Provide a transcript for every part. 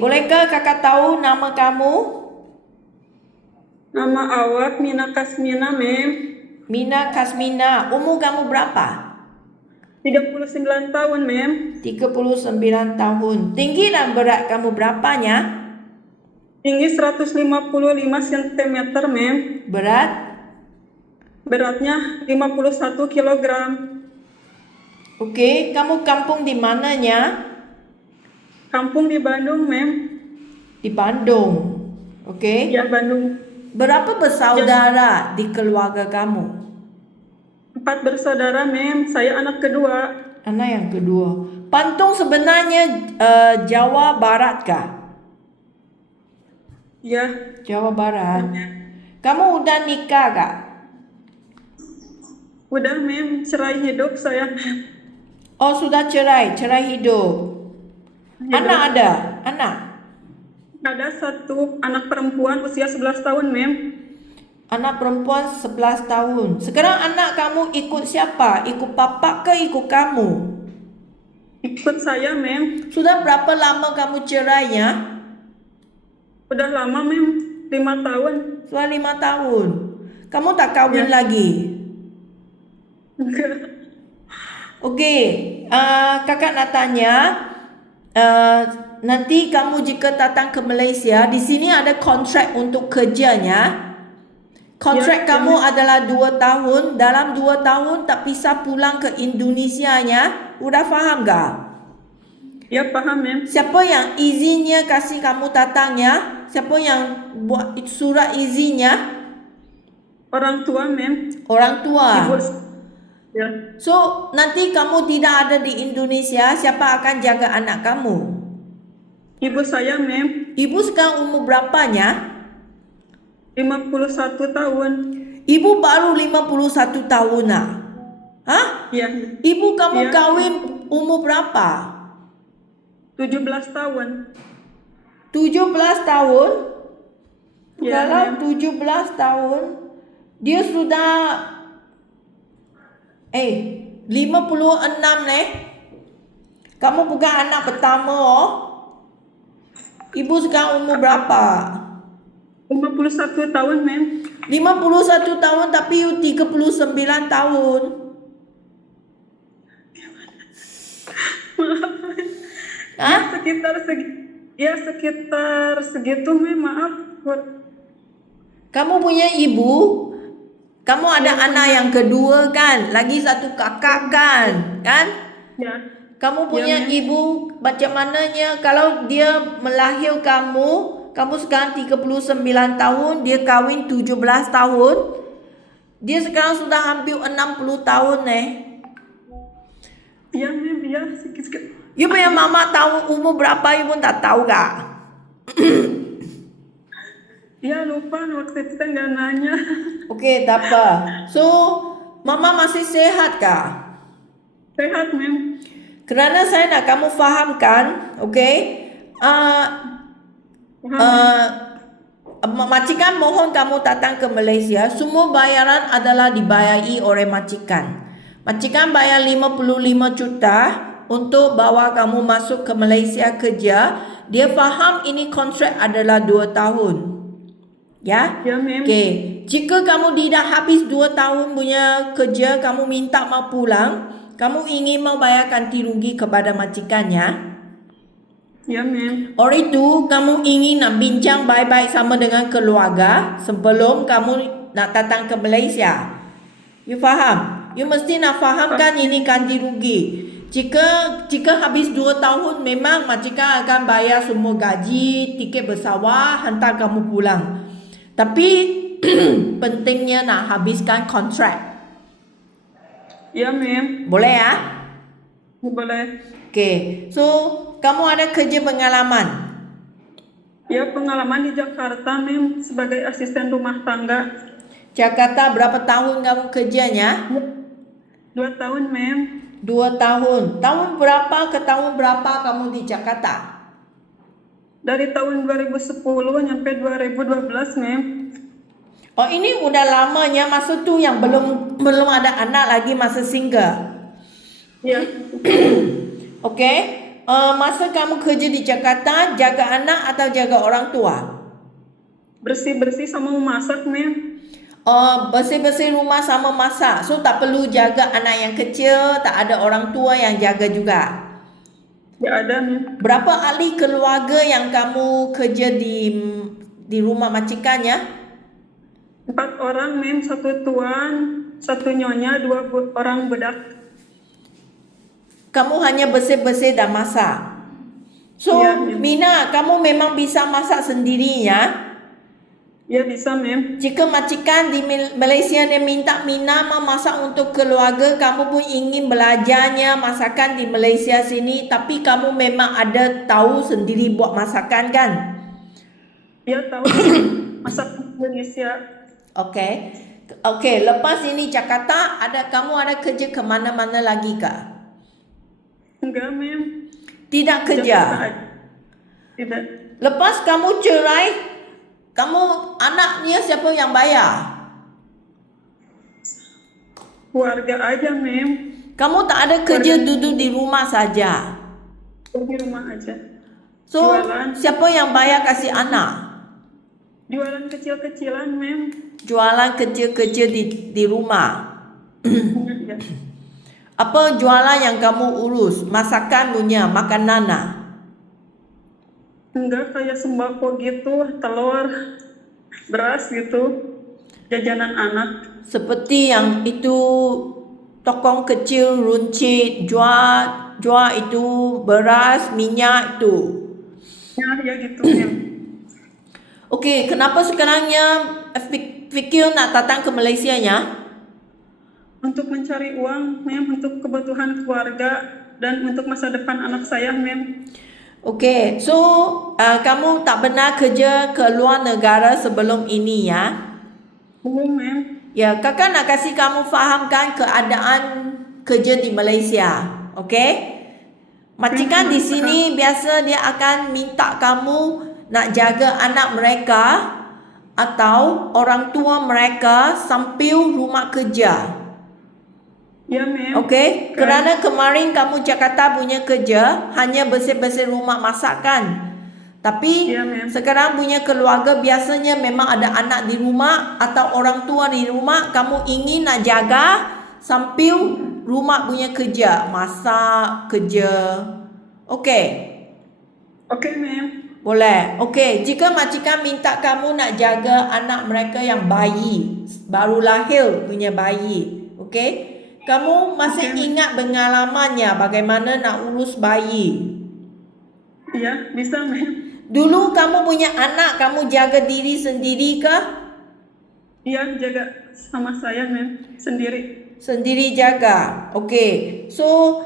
bolehkah kakak tahu nama kamu? Nama awak Mina Kasmina, Mem. Mina Kasmina. Umur kamu berapa? 39 tahun, Mem. 39 tahun. Tinggi dan berat kamu berapanya? Tinggi 155 cm, Mem. Berat? Beratnya 51 kilogram. Kamu kampung di mananya? Kampung di Bandung, Mem. Di Bandung. Ya, Bandung. Berapa bersaudara di keluarga kamu? 4 bersaudara, Mem. Saya anak kedua. Anak yang kedua. Pantung sebenarnya Jawa Barat kah? Ya. Jawa Barat. Kamu udah nikah kah? Udah, Mem. Cerai hidup saya, Mem. Oh, sudah cerai hidup. Anak ada? Anak? Ada satu anak perempuan usia 11 tahun, Mem. Anak perempuan 11 tahun. Sekarang anak kamu ikut siapa? Ikut papa ke ikut kamu? Ikut saya, Mem. Sudah berapa lama kamu cerainya? Udah lama, Mem. 5 tahun. Sudah 5 tahun. Kamu tak kawin lagi? Kakak nak tanya, nanti kamu jika datang ke Malaysia, di sini ada kontrak untuk kerjanya. Kontrak kamu adalah 2 tahun. Dalam 2 tahun tak bisa pulang ke Indonesianya. Udah faham gak? Ya, paham, Mem. Siapa yang izinnya kasih kamu datangnya? Siapa yang buat surat izinnya? Orang tua, Mem. Orang tua. Ibu. Ya. So, nanti kamu tidak ada di Indonesia, siapa akan jaga anak kamu? Ibu saya, Mem. Ibu sekarang umur berapanya? 51 tahun. Ibu baru 51 tahun lah. Hah? Ya. Ibu kamu kawin umur berapa? 17 tahun. 17 tahun? Ya, Kalau Mem. 17 tahun, dia sudah 56 nih. Kamu bukan anak pertama oh. Ibu sekarang umur berapa? 51 tahun, Mem. 51 tahun tapi you 39 tahun. Maaf. Sekitar segitu, Mem. Maaf. Kamu punya ibu? Kamu ada anak yang kedua kan? Lagi satu kakak kan? Ya. Kamu punya ibu macam mananya? Kalau dia melahir kamu sekarang 39 tahun, dia kahwin 17 tahun. Dia sekarang sudah hampir 60 tahun Ya, Mem. Ya, sikit-sikit. You punya mama tahu umur berapa, you pun tak tahu gak? Ya, lupa waktu itu nggak nanya. Tak apa. So, mama masih sehat kah? Sehat, Mem. Kerana saya nak kamu fahamkan, majikan mohon kamu datang ke Malaysia. Semua bayaran adalah dibayari oleh majikan. Majikan bayar 55 juta untuk bawa kamu masuk ke Malaysia kerja. Dia faham ini kontrak adalah 2 tahun. Ya? Ya, Mem. Jika kamu tidak habis 2 tahun punya kerja, kamu minta mau pulang, kamu ingin mau bayar ganti rugi kepada majikannya. Ya, Mem. Oleh itu, kamu ingin nak bincang baik-baik sama dengan keluarga sebelum kamu nak datang ke Malaysia. You faham? You mesti nak fahamkan ini ganti rugi. Jika habis 2 tahun, memang majikan akan bayar semua gaji, tiket pesawat, hantar kamu pulang. Tapi pentingnya nak habiskan kontrak. Ya, Mem. Boleh ya? Boleh. So kamu ada kerja pengalaman? Ya, pengalaman di Jakarta, Mem, sebagai asisten rumah tangga. Jakarta berapa tahun kamu kerjanya? 2 tahun, Mem. 2 tahun. Tahun berapa ke tahun berapa kamu di Jakarta? Dari tahun 2010 sampai 2012, Mem. Oh, ini udah lamanya, masa tu yang belum ada anak lagi, masa single. Ya. Masa kamu kerja di Jakarta, jaga anak atau jaga orang tua? Bersih-bersih sama memasak, mem. Bersih-bersih rumah sama masak. So tak perlu jaga anak yang kecil, tak ada orang tua yang jaga juga. Ya ada, mem. Berapa ahli keluarga yang kamu kerja di rumah majikannya? 4 orang, mem. 1 tuan, 1 nyonya, 2 orang bedak. Kamu hanya bersih-bersih dan masak. So, Ya, mem. Mina, kamu memang bisa masak sendiri ya? Ya bisa, mem. Jika majikan di Malaysia dia minta Mina memasak untuk keluarga, kamu pun ingin belajarnya masakan di Malaysia sini, tapi kamu memang ada tahu sendiri buat masakan kan? Ya tahu, mem. Masak Indonesia. Okey, lepas ini Jakarta, kamu ada kerja ke mana-mana lagi kah? Enggak, mem. Tidak Jakarta kerja. aja. Tidak. Lepas kamu cerai, kamu anaknya siapa yang bayar? Keluarga aja, mem. Kamu tak ada kerja, duduk di rumah saja. Di rumah aja. So, Jualan. siapa yang bayar kasih anak? Jualan kecil-kecilan, mem. Jualan kecil-kecil di rumah. Ya. Apa jualan yang kamu urus? Masakan punya, makanan lah. Enggak, kayak sembako gitu, telur, beras gitu, jajanan anak. Seperti yang itu tokong kecil runcit jual itu beras, minyak itu. Ya gitu, mem. Okey, kenapa sekarangnya fikir nak datang ke Malaysia nya? Untuk mencari uang, mem, untuk kebutuhan keluarga dan untuk masa depan anak saya, mem. Okey, so kamu tak pernah kerja ke luar negara sebelum ini ya? Belum, mem. Ya, kakak nak kasih kamu fahamkan keadaan kerja di Malaysia. Okey? Majikan di sini biasa dia akan minta kamu nak jaga anak mereka atau orang tua mereka sambil rumah kerja. Ya, mem. Okey? Kerana kemarin kamu Jakarta punya kerja hanya bersih-bersih rumah masakan. Tapi Ya, mem. sekarang punya keluarga biasanya memang ada anak di rumah atau orang tua di rumah, kamu ingin nak jaga sambil rumah punya kerja, masak, kerja. Okey. Oke, mem. Boleh. Okey, jika majikan minta kamu nak jaga anak mereka yang bayi, baru lahir punya bayi. Okey? Kamu masih ingat pengalamannya bagaimana nak urus bayi? Ya, bisa, mem. Dulu kamu punya anak, kamu jaga diri sendiri kah? Iya, jaga sama saya, mem. Sendiri. Sendiri jaga. Okey. So,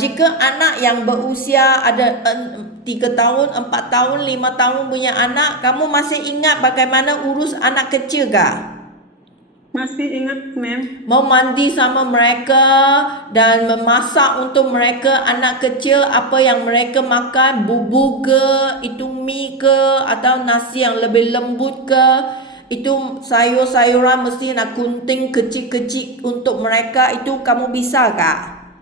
jika anak yang berusia ada 3 tahun, 4 tahun, 5 tahun punya anak, kamu masih ingat bagaimana urus anak kecil kah? Masih ingat, mem. Mau mandi sama mereka dan memasak untuk mereka anak kecil apa yang mereka makan, bubur ke, itu mie ke atau nasi yang lebih lembut ke, itu sayur-sayuran mesti nak gunting kecil-kecil untuk mereka, itu kamu bisa kah?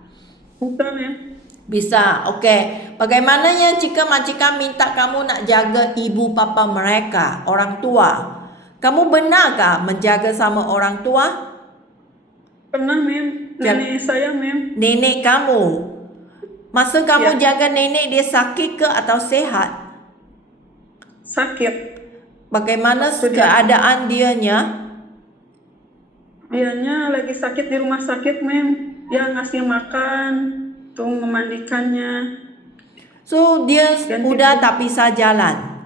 Bisa, mem. Bisa. Okey. Bagaimananya jika majikan minta kamu nak jaga ibu bapa mereka, orang tua? Kamu benarkah menjaga sama orang tua? Pernah, mem. Nenek saya, mem. Nenek kamu. Masa kamu jaga nenek, dia sakit ke atau sehat? Sakit. Bagaimana keadaan dianya? Dianya lagi sakit di rumah sakit, mem. Dia ngasih makan, tuh memandikannya. So, dia udah tak bisa jalan.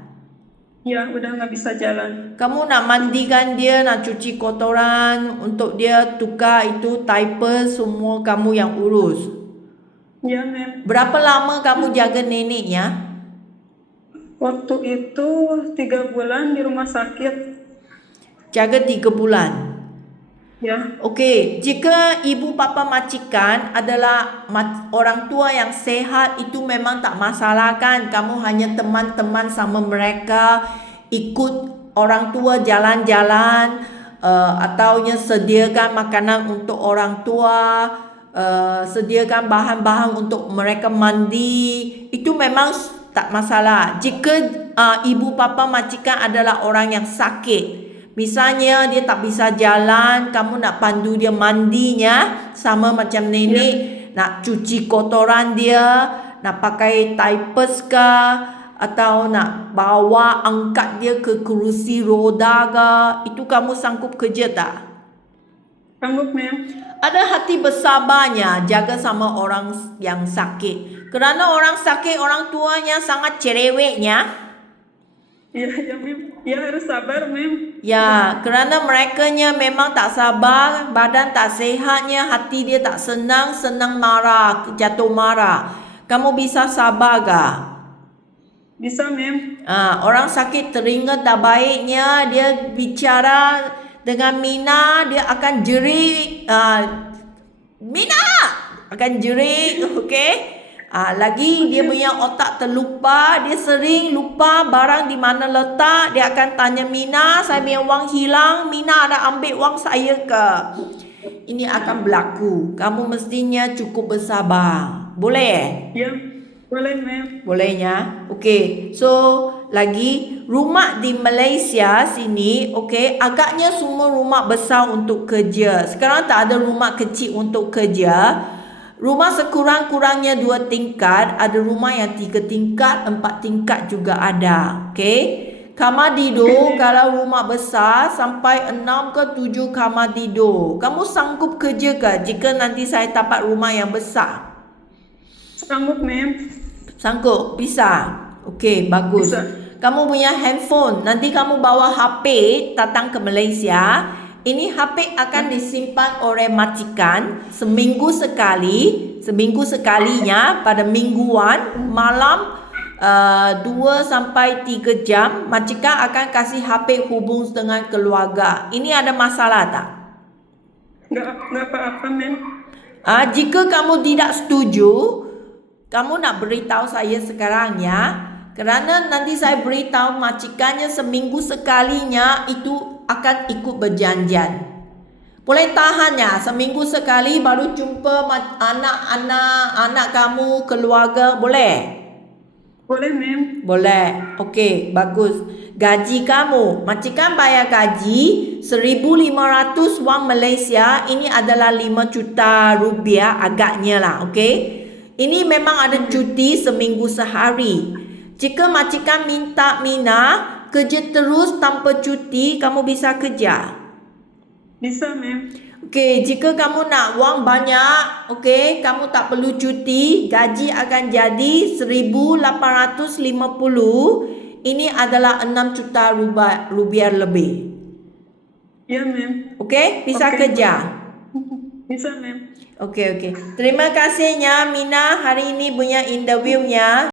Ya, udah nggak bisa jalan. Kamu nak mandikan dia, nak cuci kotoran, untuk dia tukar itu diaper, semua kamu yang urus. Ya, mem. Berapa lama kamu jaga neneknya? Waktu itu 3 bulan di rumah sakit. Jaga 3 bulan. Ya, Okey, jika ibu bapa majikan adalah orang tua yang sehat, itu memang tak masalah kan. Kamu hanya teman-teman sama mereka, ikut orang tua jalan-jalan, ataunya sediakan makanan untuk orang tua, sediakan bahan-bahan untuk mereka mandi, itu memang tak masalah. Jika ibu bapa majikan adalah orang yang sakit, misalnya dia tak bisa jalan, kamu nak pandu dia mandinya, sama macam nenek nak cuci kotoran dia, nak pakai diapers ke, atau nak bawa angkat dia ke kerusi roda ke, itu kamu sanggup kerja tak? Sanggup, ma'am. Ada hati bersabarnya jaga sama orang yang sakit. Kerana orang sakit, orang tuanya sangat cerewetnya. Ya, ya, ma'am. Ya, harus sabar, ma'am. Ya, kerana merekanya memang tak sabar, badan tak sehatnya, hati dia tak senang, senang marah, jatuh marah. Kamu bisa sabar gak? Bisa, ma'am. Orang sakit teringat tak baiknya, dia bicara dengan Mina, dia akan jerit. Mina akan jerit, okey? Lagi dia punya otak terlupa, dia sering lupa barang di mana letak. Dia akan tanya Mina, saya punya wang hilang, Mina ada ambil wang saya ke? Ini akan berlaku. Kamu mestinya cukup bersabar. Boleh? Ya, boleh, ma'am. Bolehnya. Okey. So, lagi rumah di Malaysia sini, okey, agaknya semua rumah besar untuk kerja. Sekarang tak ada rumah kecil untuk kerja. Rumah sekurang-kurangnya 2 tingkat, ada rumah yang 3 tingkat, 4 tingkat juga ada. Okey. Kamar tidur kalau rumah besar sampai 6 ke 7 kamar tidur. Kamu sanggup kerja ke jika nanti saya dapat rumah yang besar? Sanggup, ma'am. Sanggup? Bisa? Okey, bagus. Bisa. Kamu punya handphone, nanti kamu bawa HP datang ke Malaysia. Ini HP akan disimpan oleh majikan seminggu sekalinya pada mingguan malam 2 sampai 3 jam. Majikan akan kasih HP hubung dengan keluarga. Ini ada masalah tak? Nggak apa-apa, ma'am. Jika kamu tidak setuju, kamu nak beritahu saya sekarang ya. Kerana nanti saya beritahu majikannya seminggu sekalinya itu akan ikut berjanjian. Boleh tahannya seminggu sekali baru jumpa anak kamu, keluarga, boleh? Boleh, ma'am. Boleh. Okey, bagus. Gaji kamu, majikan bayar gaji 1,500 wang Malaysia, ini adalah 5 juta rupiah agaknya lah, okey? Ini memang ada cuti seminggu sehari. Jika majikan minta Mina kerja terus tanpa cuti, kamu bisa kerja. Bisa, ma'am. Okey, jika kamu nak wang banyak, okey, kamu tak perlu cuti, gaji akan jadi 1,850. Ini adalah 6 juta rupiah lebih. Ya, ma'am. Okey, bisa Okey. kerja. Bisa, ma'am. Okey. Terima kasihnya Mina hari ini punya interviewnya.